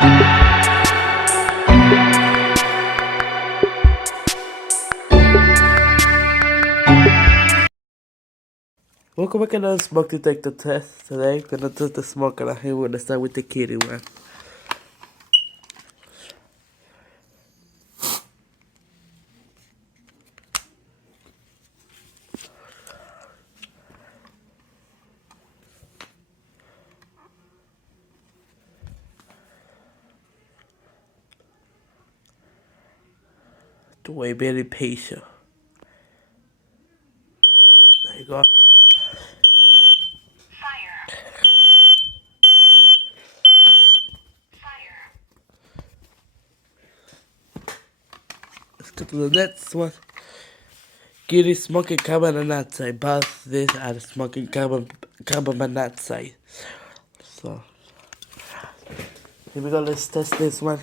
Welcome back to another smoke detector test. Today, I'm gonna test the smoke and here we're gonna start with the kitty one. To wait very patient. There you go. Let's go to the next one. Kitty smoking carbon monoxide. Both these are smoking carbon monoxide. So here we go, let's test this one.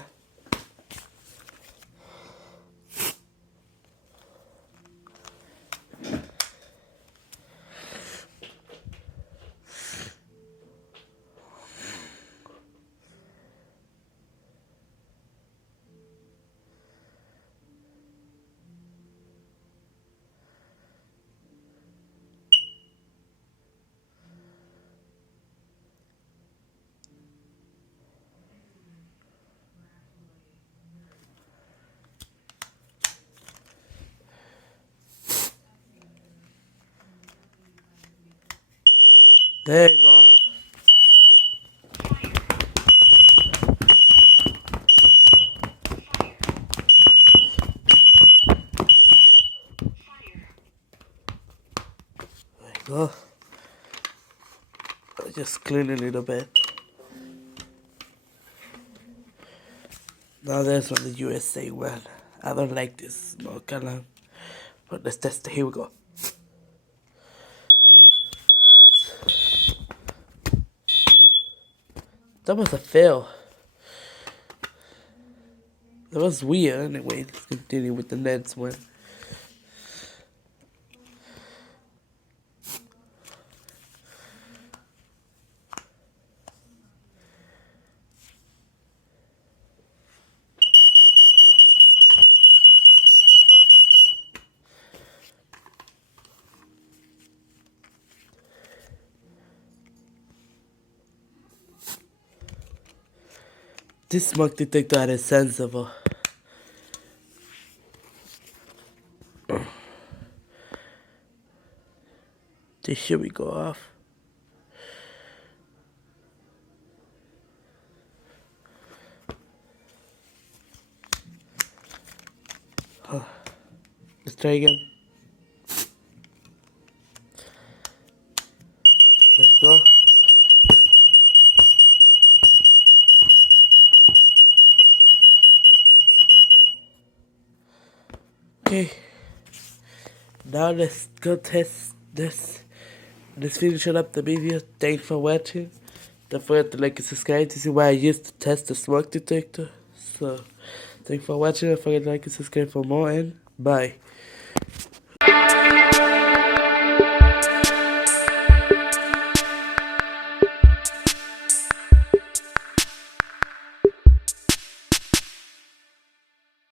There you go. There you go. I'll just clean a little bit. Now there's one the USA one. I don't like this smoke alarm. But let's test it. Here we go. That was a fail. That was weird. Anyway, let's continue with the next one. This smoke detector is sensible. This should we go off. Let's try again. There you go. Okay. Now let's go test this. Let's finish up the video. Thanks for watching. Don't forget to like and subscribe to see why I used to test the smoke detector. So, thanks for watching. Don't forget to like and subscribe for more and bye.